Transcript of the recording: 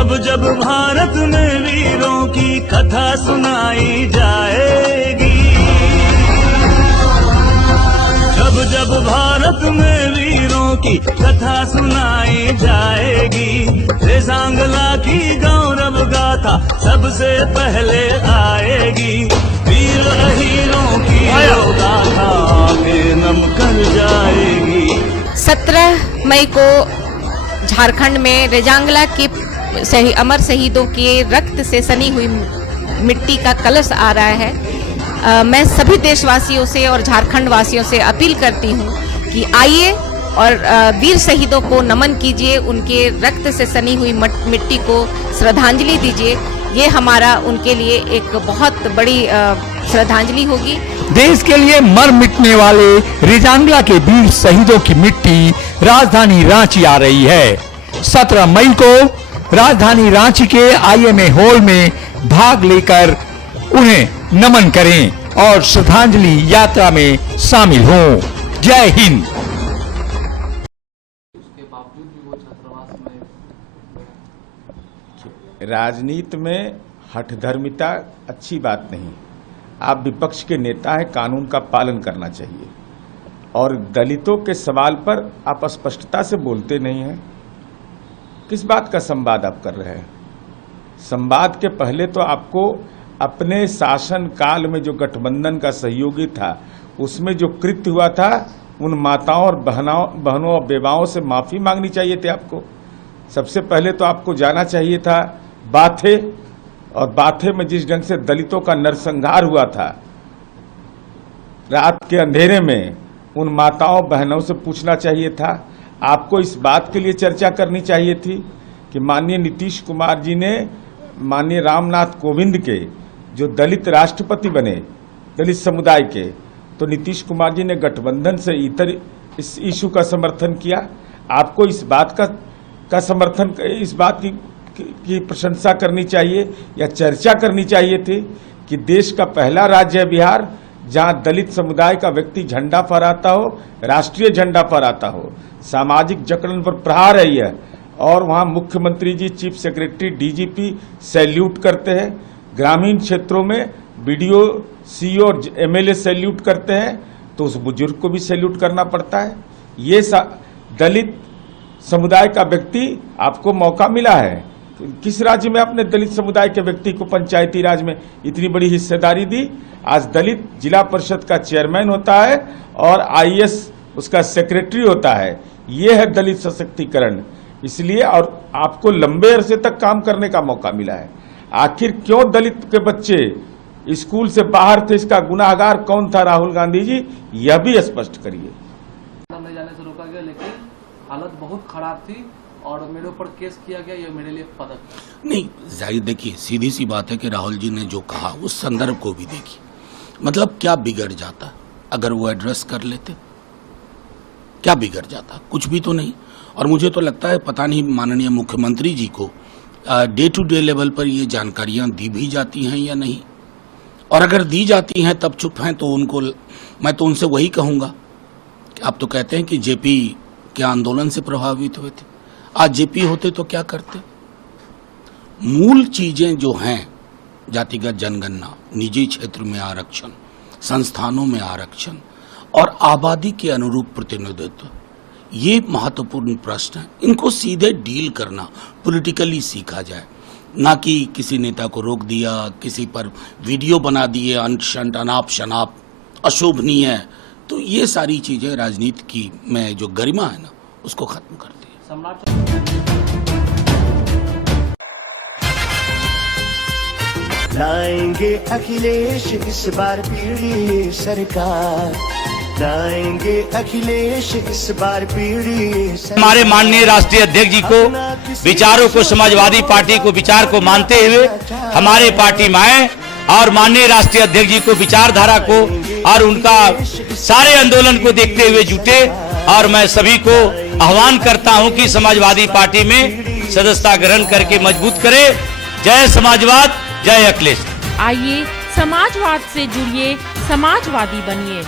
जब जब भारत में वीरों की कथा सुनाई जाएगी, जब जब भारत में वीरों की कथा सुनाई जाएगी, रेजांगला की गौरव गाथा सबसे पहले आएगी। वीर अहीरों की गाथा आगे नम कर जाएगी। 17 मई को झारखंड में रेजांगला के अमर शहीदों के रक्त से सनी हुई मिट्टी का कलश आ रहा है। मैं सभी देशवासियों से और झारखंड वासियों से अपील करती हूँ कि आइए और वीर शहीदों को नमन कीजिए, उनके रक्त से सनी हुई मिट्टी को श्रद्धांजलि दीजिए। ये हमारा उनके लिए एक बहुत बड़ी श्रद्धांजलि होगी। देश के लिए मर मिटने वाले रेजांगला के वीर शहीदों की मिट्टी राजधानी रांची आ रही है। 17 मई को राजधानी रांची के IMA हॉल में भाग लेकर उन्हें नमन करें और श्रद्धांजलि यात्रा में शामिल हों। जय हिंद। राजनीति में हठधर्मिता अच्छी बात नहीं। आप विपक्ष के नेता हैं, कानून का पालन करना चाहिए। और दलितों के सवाल पर आप स्पष्टता से बोलते नहीं हैं। किस बात का संवाद आप कर रहे हैं? संवाद के पहले तो आपको अपने शासन काल में जो गठबंधन का सहयोगी था, उसमें जो कृत्य हुआ था, उन माताओं और बहनों और बेवाओं से माफी मांगनी चाहिए थी आपको। सबसे पहले तो आपको जाना चाहिए था बाथे, और बाथे में जिस ढंग से दलितों का नरसंहार हुआ था रात के अंधेरे में, उन माताओं बहनों से पूछना चाहिए था। आपको इस बात के लिए चर्चा करनी चाहिए थी कि माननीय नीतीश कुमार जी ने माननीय रामनाथ कोविंद के जो दलित राष्ट्रपति बने दलित समुदाय के, तो नीतीश कुमार जी ने गठबंधन से इतर इस इशू का समर्थन किया। आपको इस बात का समर्थन, इस बात की प्रशंसा करनी चाहिए या चर्चा करनी चाहिए थी कि देश का पहला राज्य है बिहार, जहां दलित समुदाय का व्यक्ति झंडा फहराता हो, राष्ट्रीय झंडा फहराता हो। सामाजिक जकड़न पर प्रहार है यह, और वहां मुख्यमंत्री जी, चीफ सेक्रेटरी, DGP सैल्यूट करते हैं। ग्रामीण क्षेत्रों में BDO, CO और MLA सैल्यूट करते हैं, तो उस बुजुर्ग को भी सैल्यूट करना पड़ता है। ये दलित समुदाय का व्यक्ति आपको मौका मिला है। किस राज्य में आपने दलित समुदाय के व्यक्ति को पंचायती राज में इतनी बड़ी हिस्सेदारी दी? आज दलित जिला परिषद का चेयरमैन होता है और IAS उसका सेक्रेटरी होता है। ये है दलित सशक्तिकरण। इसलिए और आपको लंबे अरसे तक काम करने का मौका मिला है। आखिर क्यों दलित के बच्चे स्कूल से बाहर थे? इसका गुनाहगार कौन था? राहुल गांधी जी, यह भी स्पष्ट करिए। जाने से रोका गया, लेकिन हालत बहुत खराब थी और मेरे ऊपर केस किया गया। ये मेरे लिए पदक नहीं। जाहिर देखिए, सीधी सी बात है कि राहुल जी ने जो कहा उस संदर्भ को भी देखिए। मतलब क्या बिगड़ जाता अगर वो एड्रेस कर लेते? क्या बिगड़ जाता? कुछ भी तो नहीं। और मुझे तो लगता है पता नहीं माननीय मुख्यमंत्री जी को डे टू डे लेवल पर ये जानकारियां दी भी जाती हैं या नहीं। और अगर दी जाती हैं तब चुप हैं, तो उनको, मैं तो उनसे वही कहूँगा कि आप तो कहते हैं कि JP के आंदोलन से प्रभावित हुए थे। आज JP होते तो क्या करते? मूल चीजें जो हैं, जातिगत जनगणना, निजी क्षेत्र में आरक्षण, संस्थानों में आरक्षण और आबादी के अनुरूप प्रतिनिधित्व, ये महत्वपूर्ण प्रश्न हैं। इनको सीधे डील करना पॉलिटिकली सीखा जाए, ना कि किसी नेता को रोक दिया, किसी पर वीडियो बना दिए अनशंट अनाप शनाप अशोभनीय है। तो ये सारी चीजें राजनीति की में जो गरिमा है ना, उसको खत्म करती है। लाएंगे अखिलेश इस बार पीढ़ी सरकार, लाएंगे अखिलेश इस बार पीढ़ी। हमारे माननीय राष्ट्रीय अध्यक्ष जी को, विचारों को, समाजवादी पार्टी को विचार को मानते हुए हमारे पार्टी में आए और माननीय राष्ट्रीय अध्यक्ष जी को, विचारधारा को और उनका सारे आंदोलन को देखते हुए जुटे। और मैं सभी को आह्वान करता हूं कि समाजवादी पार्टी में सदस्यता ग्रहण करके मजबूत करें। जय समाजवाद, जय अखिलेश। आइए समाजवाद से जुड़िए, समाजवादी बनिए।